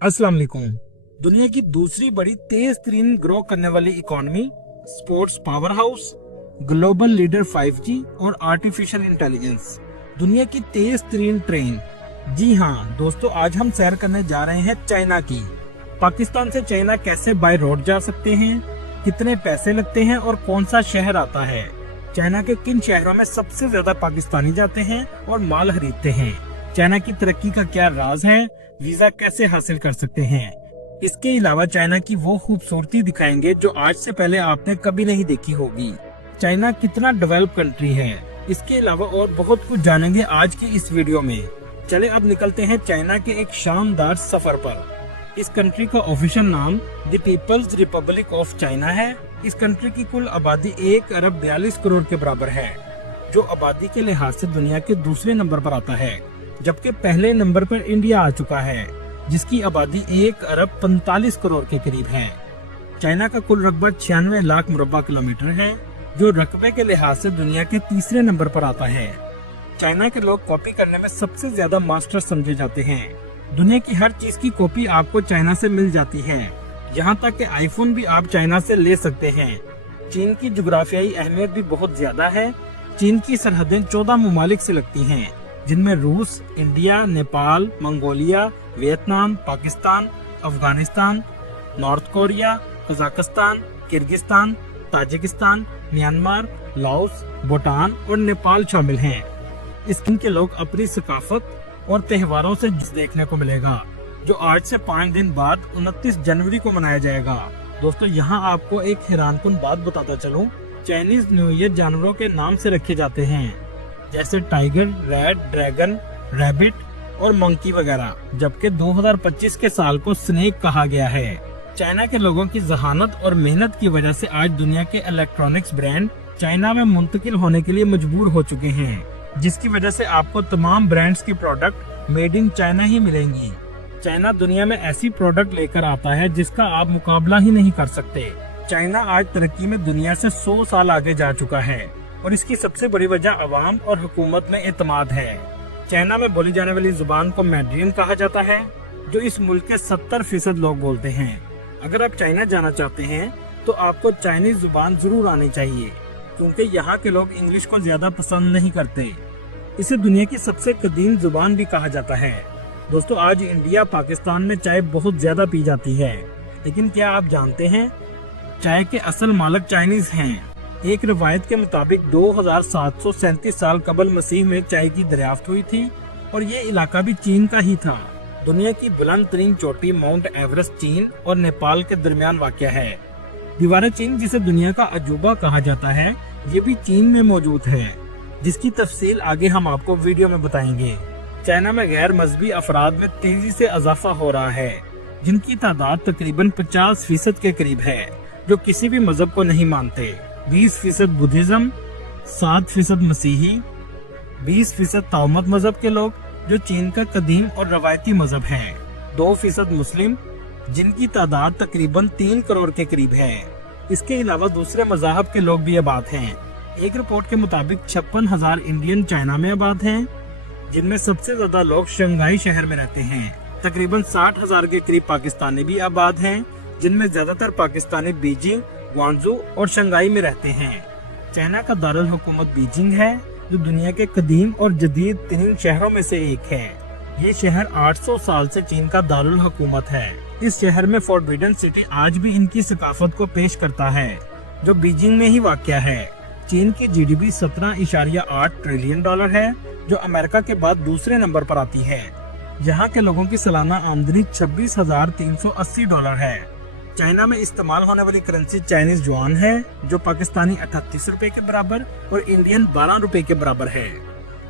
अस्सलाम वालेकुम। दुनिया की दूसरी बड़ी तेज तरीन ग्रो करने वाली economy, sports power house, global leader 5G और आर्टिफिशियल इंटेलिजेंस, दुनिया की तेज तरीन ट्रेन। जी हाँ दोस्तों, आज हम सैर करने जा रहे हैं चाइना की। पाकिस्तान से चाइना कैसे बाय रोड जा सकते हैं, कितने पैसे लगते हैं और कौन सा शहर आता है, चाइना के किन शहरों में सबसे ज्यादा पाकिस्तानी जाते हैं और माल खरीदते हैं, चाइना की तरक्की का क्या राज है, वीजा कैसे हासिल कर सकते हैं। इसके अलावा चाइना की वो खूबसूरती दिखाएंगे जो आज से पहले आपने कभी नहीं देखी होगी। चाइना कितना डेवलप कंट्री है, इसके अलावा और बहुत कुछ जानेंगे आज की इस वीडियो में। चले अब निकलते हैं चाइना के एक शानदार सफर पर। इस कंट्री का ऑफिशियल नाम the Peoples Republic of China है। इस कंट्री की कुल आबादी 1 अरब 42 करोड़ के बराबर है, जो आबादी के लिहाज से दुनिया के दूसरे नंबर पर आता है, जबकि पहले नंबर पर इंडिया आ चुका है, जिसकी आबादी 1 अरब 45 करोड़ के करीब है। चाइना का कुल रकबा 96 लाख मुरब्बा किलोमीटर है, जो रकबे के लिहाज से दुनिया के तीसरे नंबर पर आता है। चाइना के लोग कॉपी करने में सबसे ज्यादा मास्टर समझे जाते हैं। दुनिया की हर चीज की कॉपी आपको चाइना से मिल जाती है, यहाँ तक कि आईफोन भी आप चाइना से ले सकते हैं। चीन की जुग्राफियाई अहमियत भी बहुत ज्यादा है। चीन की सरहदें 14 ममालिक से लगती हैं, जिनमें रूस, India, Nepal, Mongolia, Vietnam, Pakistan, Afghanistan, north Korea, Kazakhstan, Kyrgyzstan, Tajikistan, Myanmar, Laos, Bhutan और नेपाल शामिल हैं। इसके के लोग अपनी सकाफत और त्योहारों से देखने को मिलेगा, जो आज से 5 दिन बाद 29 जनवरी को मनाया जाएगा। दोस्तों, यहाँ आपको एक हैरानकुन बात बताता चलूं, चाइनीज न्यू ईयर जानवरों के नाम से रखे जाते हैं, जैसे टाइगर, रेड, ड्रैगन, रैबिट और मंकी वगैरह, जबकि 2025 के साल को स्नेक कहा गया है। चाइना के लोगों की जहानत और मेहनत की वजह से आज दुनिया के इलेक्ट्रॉनिक्स ब्रांड चाइना में मुंतकिल होने के लिए मजबूर हो चुके हैं, जिसकी वजह से आपको तमाम ब्रांड्स की प्रोडक्ट मेड इन चाइना ही मिलेंगी। चाइना दुनिया में ऐसी प्रोडक्ट लेकर आता है जिसका आप मुकाबला ही नहीं कर सकते। चाइना आज तरक्की में दुनिया से 100 साल आगे जा चुका है, और इसकी सबसे बड़ी वजह अवाम और हुकूमत में एतमाद है। चाइना में बोली जाने वाली जुबान को मैंड्रिन कहा जाता है, जो इस मुल्क के 70% लोग बोलते हैं। अगर आप चाइना जाना चाहते हैं तो आपको चाइनीज जुबान जरूर आनी चाहिए, क्योंकि यहाँ के लोग इंग्लिश को ज्यादा पसंद नहीं करते। इसे दुनिया की सबसे कदीम जुबान भी कहा जाता है। दोस्तों, आज इंडिया, पाकिस्तान में चाय बहुत ज्यादा पी जाती है, लेकिन क्या आप जानते हैं चाय के असल मालिक चाइनीज हैं। एक रवायत के मुताबिक 2737 साल कबल मसीह में चाय की दरियाफ्त हुई थी, और ये इलाका भी चीन का ही था। दुनिया की बुलंद तरीन चोटी माउंट एवरेस्ट चीन और नेपाल के दरमियान वाक़या है। दीवार चीन, जिसे दुनिया का अजूबा कहा जाता है, ये भी चीन में मौजूद है, जिसकी तफसील आगे हम आपको वीडियो में बताएंगे। चाइना में गैर मजहबी अफराद में तेजी से इजाफा हो रहा है, जिनकी तादाद तकरीबन 50% के करीब है, जो किसी भी मजहब को नहीं मानते। 20% बुद्धिज्म, 7% मसीही, 20% ताओमत मजहब के लोग, जो चीन का कदीम और रवायती मजहब है, 2% मुस्लिम, जिनकी तादाद तकरीबन 3 करोड़ के करीब है। इसके अलावा दूसरे मज़ाहब के लोग भी आबाद हैं। एक रिपोर्ट के मुताबिक 56,000 इंडियन चाइना में आबाद हैं, जिनमें सबसे ज्यादा लोग शंघाई शहर में रहते हैं। तकरीबन 60,000 के करीब पाकिस्तानी भी आबाद हैं, जिनमें ज्यादातर पाकिस्तानी बीजिंग, ग्वांगझू और शंघाई में रहते हैं। चाइना का दारुल हुकूमत बीजिंग है, जो दुनिया के कदीम और जदीद 3 शहरों में से एक है। ये शहर 800 साल से चीन का दारुल हुकूमत है। इस शहर में फॉरबिडन सिटी आज भी इनकी सकाफत को पेश करता है, जो बीजिंग में ही वाक़या है। चीन की जीडीपी 17.8 ट्रिलियन डॉलर है, जो अमेरिका के बाद दूसरे नंबर पर आती है। यहाँ के लोगों की सालाना आमदनी 26,380 डॉलर है। चाइना में इस्तेमाल होने वाली करेंसी चाइनीज युआन है, जो पाकिस्तानी 38 रुपए के बराबर और इंडियन 12 रुपए के बराबर है।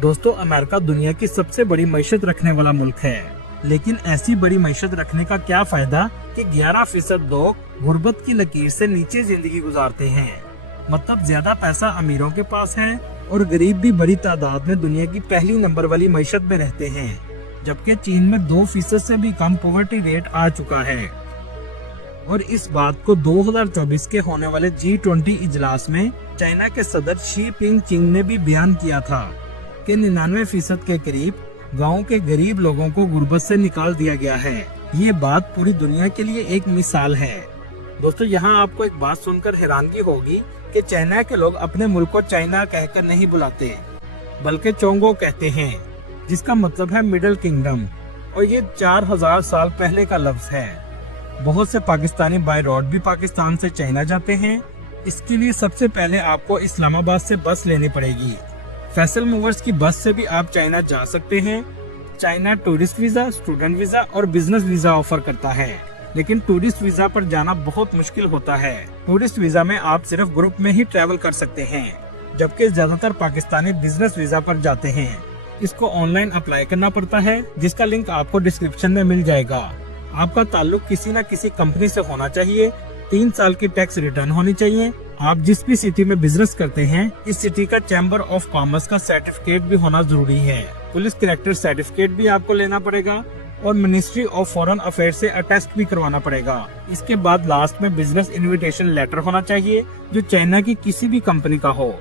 दोस्तों, अमेरिका दुनिया की सबसे बड़ी मईशत रखने वाला मुल्क है, लेकिन ऐसी बड़ी मईशत रखने का क्या फायदा कि 11% लोग गुर्बत की लकीर से नीचे जिंदगी गुजारते हैं। मतलब ज्यादा पैसा अमीरों के पास है और गरीब भी बड़ी तादाद में दुनिया की पहली नंबर वाली मईशत में रहते हैं, जबकि चीन में 2% से भी कम पॉवर्टी रेट आ चुका है। और इस बात को 2024 के होने वाले G20 इजलास में चाइना के सदर शी पिंगचिंग ने भी बयान किया था कि 99% के करीब गांव के गरीब लोगों को गुर्बत से निकाल दिया गया है। ये बात पूरी दुनिया के लिए एक मिसाल है। दोस्तों, यहाँ आपको एक बात सुनकर हैरानगी होगी कि चाइना के लोग अपने मुल्क को चाइना कहकर नहीं बुलाते, बल्कि चोंगो कहते हैं, जिसका मतलब है मिडिल किंगडम, और ये 4000 साल पहले का लफ्ज है। बहुत से पाकिस्तानी बाय रोड भी पाकिस्तान से चाइना जाते हैं। इसके लिए सबसे पहले आपको इस्लामाबाद से बस लेनी पड़ेगी। फैसल मूवर्स की बस से भी आप चाइना जा सकते हैं। China tourist visa, student visa और बिजनेस वीजा ऑफर करता है, लेकिन टूरिस्ट वीजा पर जाना बहुत मुश्किल होता है। टूरिस्ट वीजा में आप सिर्फ ग्रुप में ही ट्रैवल कर सकते हैं, जबकि ज्यादातर पाकिस्तानी बिजनेस वीजा पर जाते हैं। इसको ऑनलाइन अप्लाई करना पड़ता है, जिसका लिंक आपको डिस्क्रिप्शन में मिल जाएगा। आपका ताल्लुक किसी न किसी कंपनी से होना चाहिए। 3 साल की टैक्स रिटर्न होनी चाहिए। आप जिस भी सिटी में बिजनेस करते हैं, इस सिटी का चैम्बर ऑफ कॉमर्स का सर्टिफिकेट भी होना जरूरी है। पुलिस कलेक्टर सर्टिफिकेट भी आपको लेना पड़ेगा और मिनिस्ट्री ऑफ फॉरेन अफेयर से अटेस्ट भी करवाना पड़ेगा। इसके बाद लास्ट में बिजनेस इनविटेशन लेटर होना चाहिए, जो चाइना की किसी भी कंपनी का हो।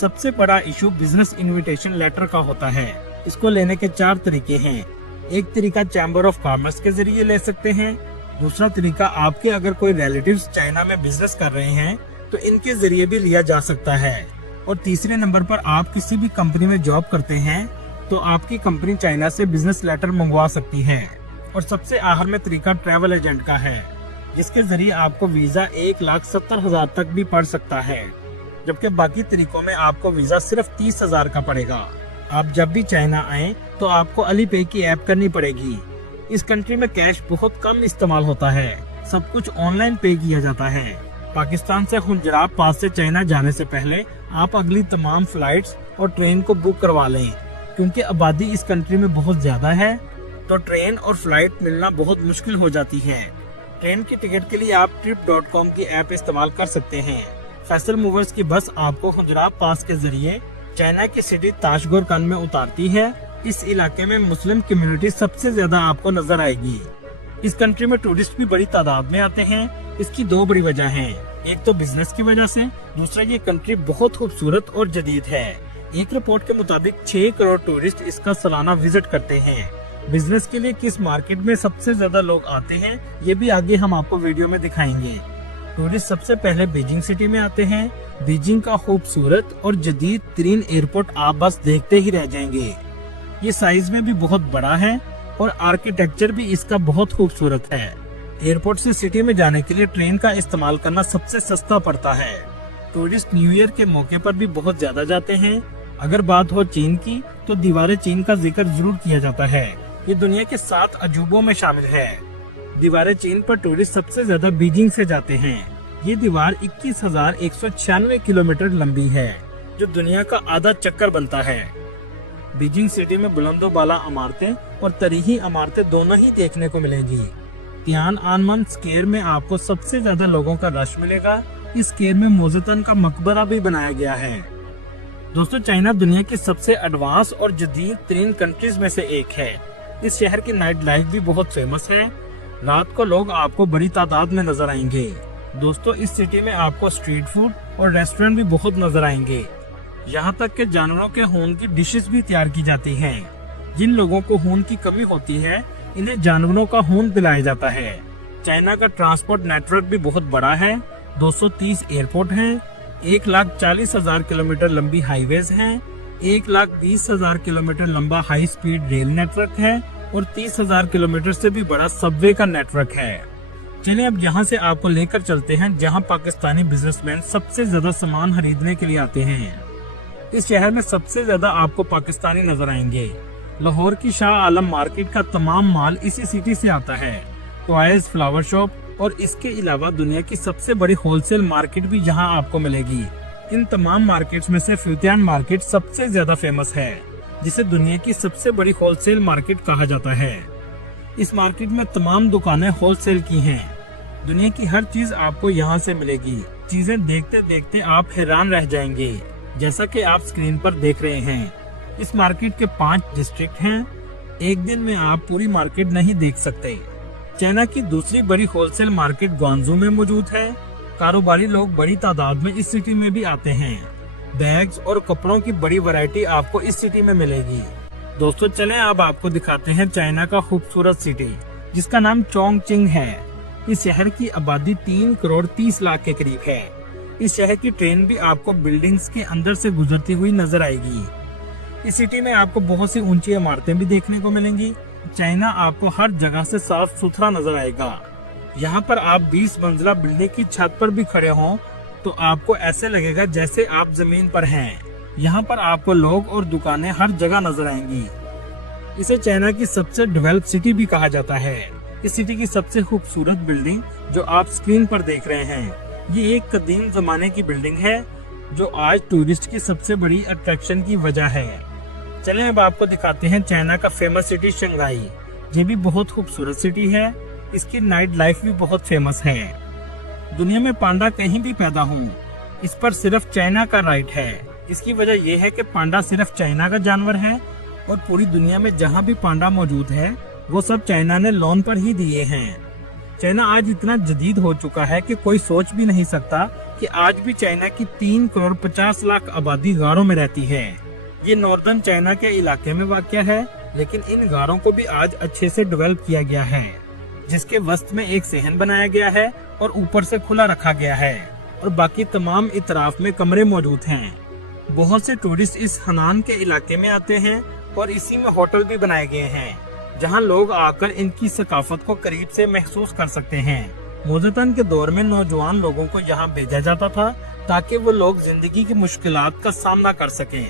सबसे बड़ा इशू बिजनेस इनविटेशन लेटर का होता है। इसको लेने के 4 तरीके हैं। एक तरीका चैम्बर ऑफ कॉमर्स के जरिए ले सकते हैं। दूसरा तरीका, आपके अगर कोई रिलेटिव्स चाइना में बिजनेस कर रहे हैं तो इनके जरिए भी लिया जा सकता है। और तीसरे नंबर पर, आप किसी भी कंपनी में जॉब करते हैं तो आपकी कंपनी चाइना से बिजनेस लेटर मंगवा सकती है। और सबसे आखिर में तरीका ट्रैवल एजेंट का है, जिसके जरिए आपको वीजा 1,70,000 तक भी पड़ सकता है, जबकि बाकी तरीकों में आपको वीजा सिर्फ 30,000 का पड़ेगा। आप जब भी चाइना आए तो आपको अलीपे की ऐप करनी पड़ेगी। इस कंट्री में कैश बहुत कम इस्तेमाल होता है, सब कुछ ऑनलाइन पे किया जाता है। पाकिस्तान से हुंजराब पास से चाइना जाने से पहले आप अगली तमाम फ्लाइट्स और ट्रेन को बुक करवा लें, क्योंकि आबादी इस कंट्री में बहुत ज्यादा है, तो ट्रेन और फ्लाइट मिलना बहुत मुश्किल हो जाती है। ट्रेन की टिकट के लिए आप trip.com की ऐप इस्तेमाल कर सकते हैं। फैसल मूवर्स की बस आपको हुंजराब पास के जरिए चाइना की सिटी ताशगोरकान में उतारती है। इस इलाके में मुस्लिम कम्युनिटी सबसे ज्यादा आपको नजर आएगी। इस कंट्री में टूरिस्ट भी बड़ी तादाद में आते हैं। इसकी 2 बड़ी वजह हैं। एक तो बिजनेस की वजह से, दूसरा ये कंट्री बहुत खूबसूरत और जदीद है। एक रिपोर्ट के मुताबिक 6 करोड़ टूरिस्ट इसका सालाना विजिट करते हैं। बिजनेस के लिए किस मार्केट में सबसे ज्यादा लोग आते हैं, ये भी आगे हम आपको वीडियो में दिखाएंगे। टूरिस्ट सबसे पहले बीजिंग सिटी में आते हैं। बीजिंग का खूबसूरत और जदीद तरीन एयरपोर्ट आप बस देखते ही रह जाएंगे। ये साइज में भी बहुत बड़ा है और आर्किटेक्चर भी इसका बहुत खूबसूरत है। एयरपोर्ट से सिटी में जाने के लिए ट्रेन का इस्तेमाल करना सबसे सस्ता पड़ता है। टूरिस्ट न्यू ईयर के मौके पर भी बहुत ज्यादा जाते हैं। अगर बात हो चीन की, तो दीवार चीन का जिक्र जरूर किया जाता है। ये दुनिया के 7 अजूबों में शामिल है। दीवार चीन पर टूरिस्ट सबसे ज्यादा बीजिंग से जाते हैं। ये दीवार 21,196 किलोमीटर लंबी है, जो दुनिया का आधा चक्कर बनता है। बीजिंग सिटी में बुलंदो बाला इमारतें और तरीही इमारतें दोनों ही देखने को मिलेगी। तियानअनमेन स्क्वायर में आपको सबसे ज्यादा लोगों का रश मिलेगा। इस स्क्वायर में मोज़ेतन का मकबरा भी बनाया गया है। दोस्तों, चाइना दुनिया की सबसे एडवांस और जदीद तरीन कंट्रीज में से एक है। इस शहर की नाइट लाइफ भी बहुत फेमस है। रात को लोग आपको बड़ी तादाद में नजर आएंगे। दोस्तों, इस सिटी में आपको स्ट्रीट फूड और रेस्टोरेंट भी बहुत नजर आएंगे। यहाँ तक के जानवरों के खून की डिशेस भी तैयार की जाती हैं। जिन लोगों को खून की कमी होती है, इन्हें जानवरों का खून पिलाया जाता है। चाइना का ट्रांसपोर्ट नेटवर्क भी बहुत बड़ा है। 230 एयरपोर्ट हैं, 1,40,000 किलोमीटर लंबी हाईवेज हैं, 1,20,000 किलोमीटर लंबा हाई स्पीड रेल नेटवर्क है और 30,000 किलोमीटर से भी बड़ा सबवे का नेटवर्क है। चलिए अब यहाँ से आपको लेकर चलते हैं जहाँ पाकिस्तानी बिजनेसमैन सबसे ज्यादा सामान खरीदने के लिए आते हैं। इस शहर में सबसे ज्यादा आपको पाकिस्तानी नजर आएंगे। लाहौर की शाह आलम मार्केट का तमाम माल इसी सिटी से आता है। टॉयज, फ्लावर शॉप और इसके अलावा दुनिया की सबसे बड़ी होलसेल मार्केट भी यहाँ आपको मिलेगी। इन तमाम मार्केट्स में से फ्यूतियान मार्केट सबसे ज्यादा फेमस है, जिसे दुनिया की सबसे बड़ी होलसेल मार्केट कहा जाता है। इस मार्केट में तमाम दुकानें होलसेल की हैं। दुनिया की हर चीज आपको यहाँ से मिलेगी। चीजें देखते देखते आप हैरान रह जाएंगे, जैसा कि आप स्क्रीन पर देख रहे हैं। इस मार्केट के 5 डिस्ट्रिक्ट हैं। एक दिन में आप पूरी मार्केट नहीं देख सकते। चाइना की दूसरी बड़ी होलसेल मार्केट ग्वांगझू में मौजूद है। कारोबारी लोग बड़ी तादाद में इस सिटी में भी आते हैं। बैग्स और कपड़ों की बड़ी वैरायटी आपको इस सिटी में मिलेगी। दोस्तों, चलें अब आपको दिखाते हैं चाइना का खूबसूरत सिटी। जिसका नाम चोंगचिंग है। इस शहर की आबादी 3 करोड़ 30 लाख के करीब है। इस शहर की ट्रेन भी आपको बिल्डिंग्स के अंदर से गुजरती हुई नजर आएगी। इस सिटी में आपको बहुत सी ऊंची इमारतें भी देखने को मिलेंगी। चाइना आपको हर जगह से साफ सुथरा नजर आएगा। यहाँ पर आप 20 मंजिला बिल्डिंग की छत पर भी खड़े हों तो आपको ऐसे लगेगा जैसे आप जमीन पर हैं। यहाँ पर आपको लोग और दुकानें हर जगह नजर आएंगी। इसे चाइना की सबसे डेवलप सिटी भी कहा जाता है। इस सिटी की सबसे खूबसूरत बिल्डिंग जो आप स्क्रीन पर देख रहे हैं, ये एक कदीम जमाने की बिल्डिंग है जो आज टूरिस्ट की सबसे बड़ी अट्रैक्शन की वजह है। चलें अब आपको दिखाते हैं चाइना का फेमस सिटी शंघाई। ये भी बहुत खूबसूरत सिटी है। इसकी नाइट लाइफ भी बहुत फेमस है। दुनिया में पांडा कहीं भी पैदा हो, इस पर सिर्फ चाइना का राइट है। इसकी वजह यह है कि पांडा सिर्फ चाइना का जानवर है और पूरी दुनिया में जहां भी पांडा मौजूद है वो सब चाइना ने लोन पर ही दिए हैं। चाइना आज इतना जदीद हो चुका है कि कोई सोच भी नहीं सकता कि आज भी चाइना की 3 करोड़ 50 लाख आबादी गारों में रहती है। ये नॉर्दर्न चाइना के इलाके में वाक़या है, लेकिन इन गारों को भी आज अच्छे से डेवलप किया गया है, जिसके वस्त में एक सहन बनाया गया है और ऊपर से खुला रखा गया है और बाकी तमाम इतराफ में कमरे मौजूद हैं। बहुत से टूरिस्ट इस हनान के इलाके में आते हैं और इसी में होटल भी बनाए गए हैं जहां लोग आकर इनकी सकाफत को करीब से महसूस कर सकते हैं। मोज़ेतन के दौर में नौजवान लोगों को यहां भेजा जाता था ताकि वो लोग जिंदगी की मुश्किलात का सामना कर सकें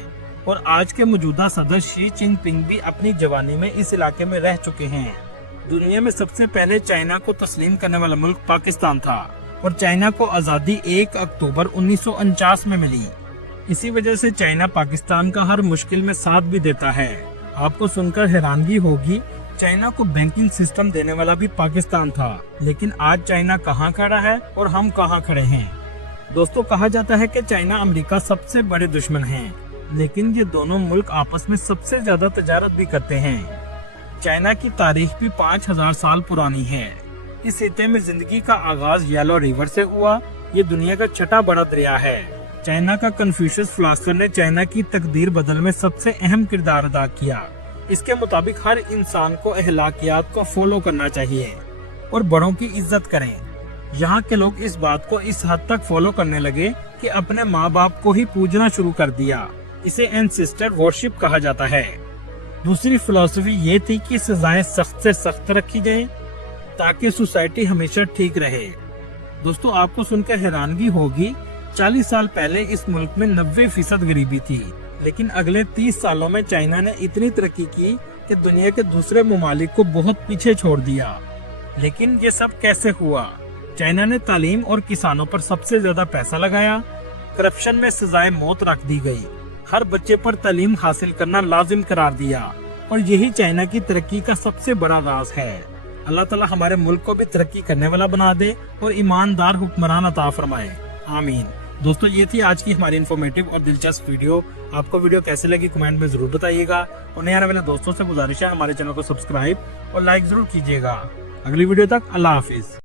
और आज के मौजूदा सदर शी चिनपिंग भी अपनी जवानी में इस इलाके में रह चुके हैं। दुनिया में सबसे पहले चाइना को तस्लीम करने वाला मुल्क पाकिस्तान था और चाइना को आज़ादी 1 अक्टूबर 1949 में मिली। इसी वजह से चाइना पाकिस्तान का हर मुश्किल में साथ भी देता है। आपको सुनकर हैरानगी होगी, चाइना को बैंकिंग सिस्टम देने वाला भी पाकिस्तान था, लेकिन आज चाइना कहाँ खड़ा है और हम कहाँ खड़े हैं। दोस्तों, कहा जाता है कि चाइना अमेरिका सबसे बड़े दुश्मन हैं, लेकिन ये दोनों मुल्क आपस में सबसे ज्यादा तजारत भी करते हैं। चाइना की तारीख भी 5000 साल पुरानी है। इस खित्ते में जिंदगी का आगाज येलो रिवर से हुआ। ये दुनिया का छठा बड़ा दरिया है। चाइना का कन्फ्यूशियस फिलॉसफर ने चाइना की तकदीर बदल में सबसे अहम किरदार अदा किया। इसके मुताबिक हर इंसान को अखलाकियात को फॉलो करना चाहिए और बड़ों की इज्जत करें। यहाँ के लोग इस बात को इस हद तक फॉलो करने लगे कि अपने माँ बाप को ही पूजना शुरू कर दिया। इसे एंसेस्टर वर्शिप कहा जाता है। दूसरी फिलॉसफी ये थी कि सजाएं सख्त से सख्त रखी जाएं ताकि सोसाइटी हमेशा ठीक रहे। दोस्तों, आपको सुनकर हैरानगी होगी, 40 साल पहले इस मुल्क में 90% गरीबी थी, लेकिन अगले 30 सालों में चाइना ने इतनी तरक्की की कि दुनिया के दूसरे ममालिक को बहुत पीछे छोड़ दिया। लेकिन ये सब कैसे हुआ? चाइना ने तालीम और किसानों पर सबसे ज्यादा पैसा लगाया। करप्शन में सजाए मौत रख दी गई। हर बच्चे पर तालीम हासिल करना लाजिम करार दिया और यही चाइना की तरक्की का सबसे बड़ा राज है। अल्लाह ताला हमारे मुल्क को भी तरक्की करने वाला बना दे और ईमानदार हुक्मरान अता फरमाए, आमीन। दोस्तों, ये थी आज की हमारी इन्फॉर्मेटिव और दिलचस्प वीडियो। आपको वीडियो कैसे लगी कमेंट में जरूर बताइएगा और नए आने वाले दोस्तों से गुजारिश है हमारे चैनल को सब्सक्राइब और लाइक जरूर कीजिएगा। अगली वीडियो तक अल्लाह हाफिज।